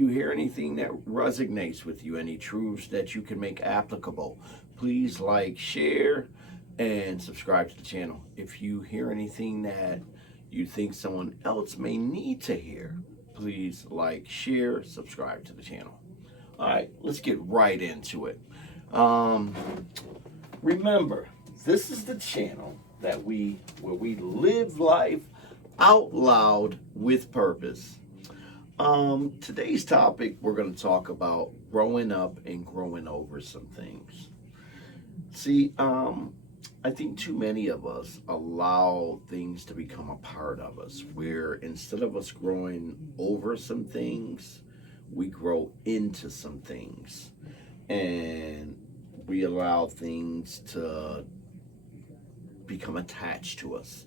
you hear anything that resonates with you, any truths that you can make applicable, please like, share, and subscribe to the channel. If you hear anything that you think someone else may need to hear, please like, share, subscribe to the channel. All right, let's get right into it. Um, Remember, this is the channel where we live life out loud with purpose. Today's topic, we're going to talk about growing up and growing over some things. See, I think too many of us allow things to become a part of us, where instead of us growing over some things, we grow into some things. And we allow things to become attached to us,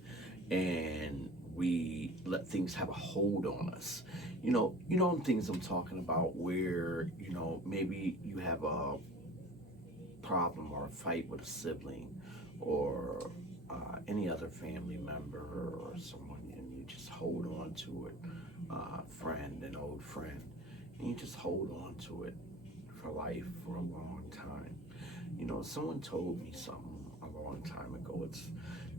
and we let things have a hold on us. Things I'm talking about, where maybe you have a problem or a fight with a sibling, or any other family member or someone, and you just hold on to it, friend, an old friend, and you just hold on to it for life, for a long time. Someone told me something a long time ago.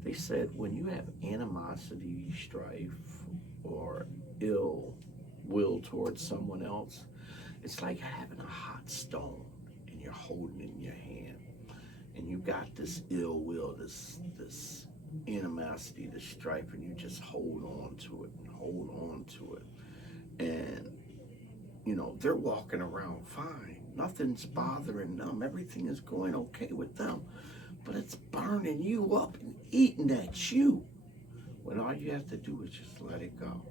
They said, when you have animosity, strife, or ill will towards someone else, it's like having a hot stone and you're holding it in your hand, and you got this ill will, this animosity, this strife, and you just hold on to it and hold on to it. And they're walking around fine. Nothing's bothering them. Everything is going okay with them. But it's burning you up and eating at you. When all you have to do is just let it go.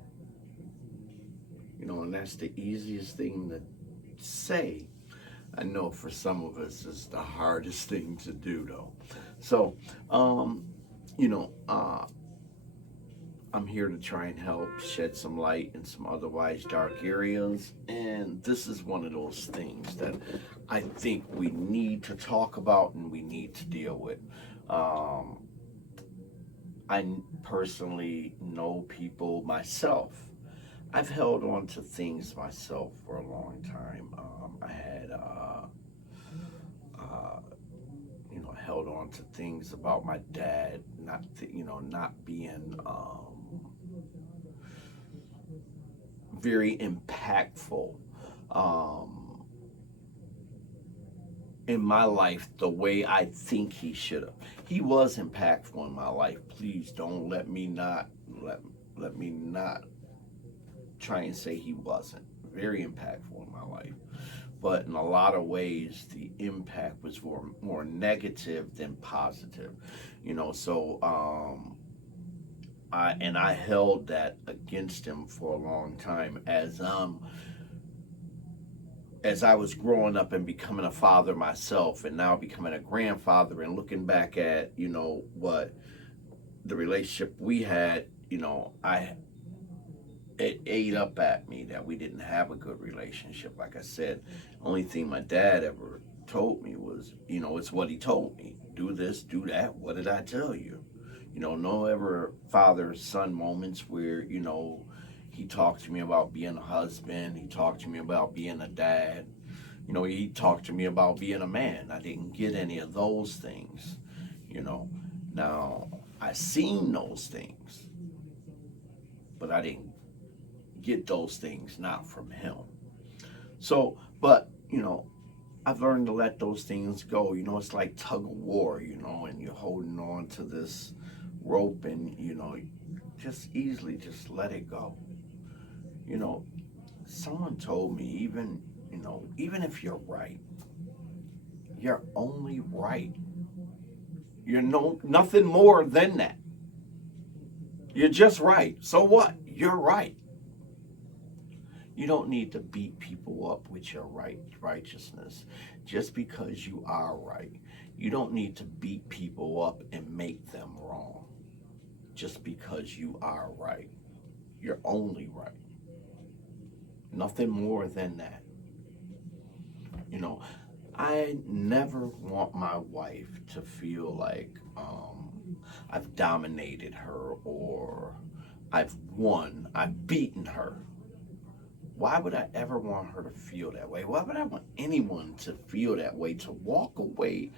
And that's the easiest thing to say. I know for some of us it's the hardest thing to do, though. So, you know, uh, I'm here to try and help shed some light in some otherwise dark areas. And this is one of those things that I think we need to talk about and we need to deal with. Um, I personally know people myself. I've held on to things myself for a long time. I had, uh, held on to things about my dad not being very impactful um, in my life the way I think he should have. He was impactful in my life. Please don't let me not try and say he wasn't. Very impactful in my life. But in a lot of ways, the impact was more negative than positive. I held that against him for a long time as I was growing up and becoming a father myself, and now becoming a grandfather, and looking back at what the relationship we had. I It ate up at me that we didn't have a good relationship. Like I said, only thing my dad ever told me was, it's what he told me: do this, do that. What did I tell you? No ever father son moments where he talked to me about being a husband. He talked to me about being a dad. He talked to me about being a man. I didn't get any of those things. You know, Now I seen those things, but I didn't get those things not from him. So, but I've learned to let those things go. It's like tug of war, and you're holding on to this rope, and just easily just let it go. You know, Someone told me, even if you're right, you're only right. You're nothing more than that. You're just right. So what? You're right. You don't need to beat people up with your righteousness just because you are right. You don't need to beat people up and make them wrong just because you are right. You're only right. Nothing more than that. You know, I never want my wife to feel like I've dominated her, or I've won, I've beaten her. Why would I ever want her to feel that way? Why would I want anyone to feel that way, to walk away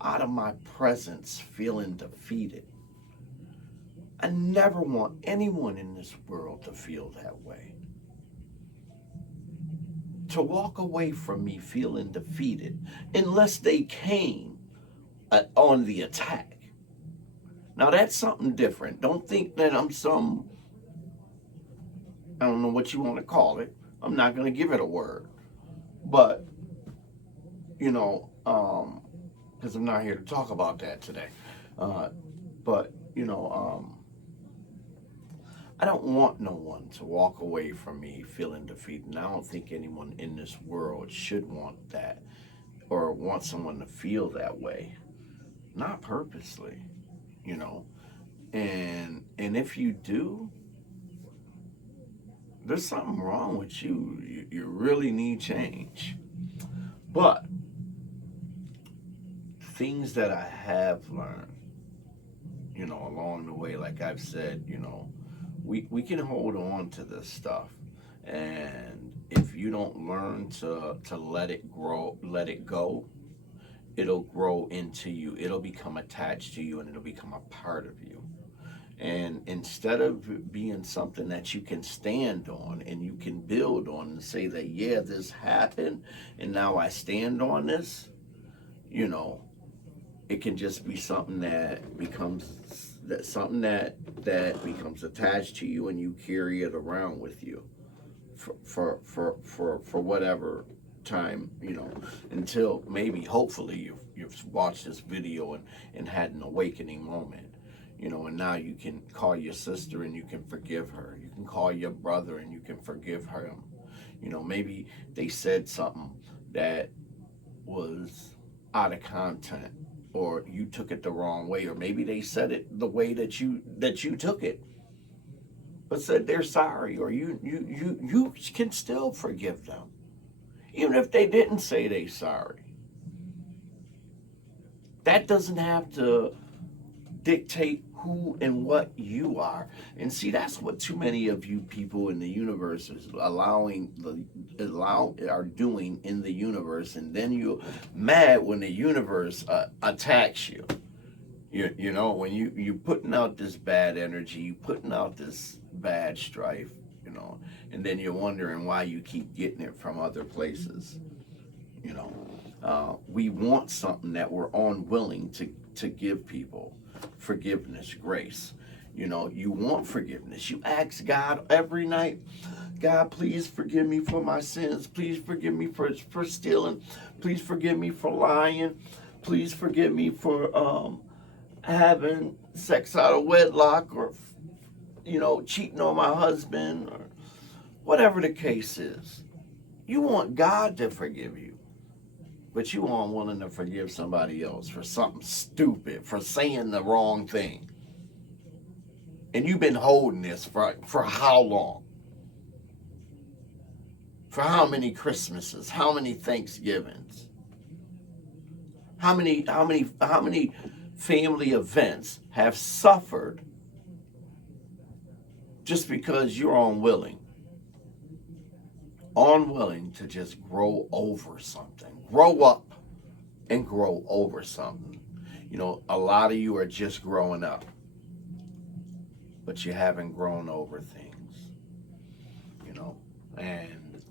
out of my presence feeling defeated? I never want anyone in this world to feel that way. To walk away from me feeling defeated, unless they came on the attack. Now that's something different. Don't think that I'm some, I don't know what you want to call it. I'm not going to give it a word. But, you know, because I'm not here to talk about that today. But, you know, I don't want no one to walk away from me feeling defeated. And I don't think anyone in this world should want that or want someone to feel that way. Not purposely, you know. And if you do, there's something wrong with you. You really need change. But things that I have learned, you know, along the way, like I've said, you know, we can hold on to this stuff. And if you don't learn to let it grow, let it go, it'll grow into you. It'll become attached to you and it'll become a part of you. And instead of being something that you can stand on and you can build on and say that, yeah, this happened and now I stand on this, you know, it can just be something that becomes that becomes attached to you and you carry it around with you for whatever time, you know, until maybe hopefully you've watched this video and had an awakening moment. You know, and now you can call your sister and you can forgive her. You can call your brother and you can forgive him. You know, maybe they said something that was out of content, or you took it the wrong way, or maybe they said it the way that you took it, but said they're sorry, or you can still forgive them, even if they didn't say they sorry. That doesn't have to dictate who and what you are. And see, that's what too many of you people in the universe is are doing in the universe, and then you're mad when the universe attacks you. You know, when you putting out this bad energy, you putting out this bad strife, you know, and then you're wondering why you keep getting it from other places. You know, we want something that we're unwilling to give people. Forgiveness, grace. You know, you want forgiveness. You ask God every night, God, please forgive me for my sins. Please forgive me for stealing. Please forgive me for lying. Please forgive me for having sex out of wedlock, or, you know, cheating on my husband, or whatever the case is. You want God to forgive you. But you aren't willing to forgive somebody else for something stupid, for saying the wrong thing. And you've been holding this for how long? For how many Christmases? How many Thanksgivings? How many family events have suffered just because you're unwilling to just grow over something? Grow up and grow over something. You know, a lot of you are just growing up, but you haven't grown over things, you know. And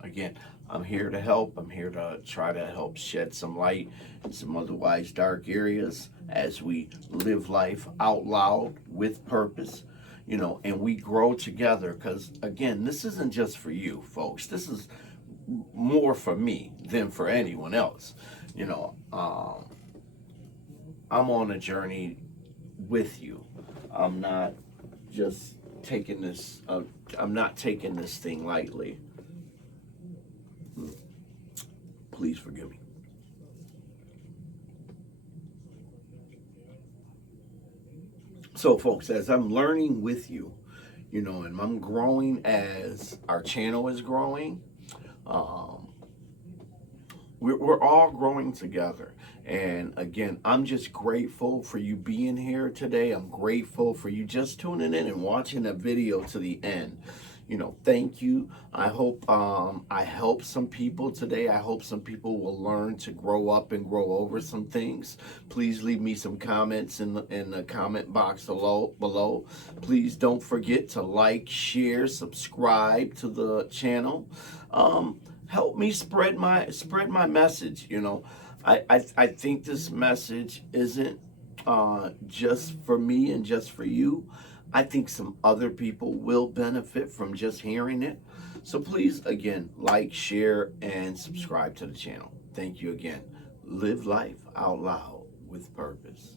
again, I'm here to help. I'm here to try to help shed some light in some otherwise dark areas as we live life out loud with purpose, you know, and we grow together. Because again, this isn't just for you folks. This is more for me than for anyone else. You know, I'm on a journey with you. I'm not just taking this, I'm not taking this thing lightly. Please forgive me. So folks, as I'm learning with you, you know, and I'm growing as our channel is growing, we're all growing together. And again, I'm just grateful for you being here today. I'm grateful for you just tuning in and watching the video to the end. thank you. I hope I helped some people today. I hope some people will learn to grow up and grow over some things. Please leave me some comments in the comment box below. Please don't forget to like, share, subscribe to the channel. Help me spread my message. I think this message isn't just for me and just for you. I think some other people will benefit from just hearing it. So please, again, like, share, and subscribe to the channel. Thank you again. Live life out loud with purpose.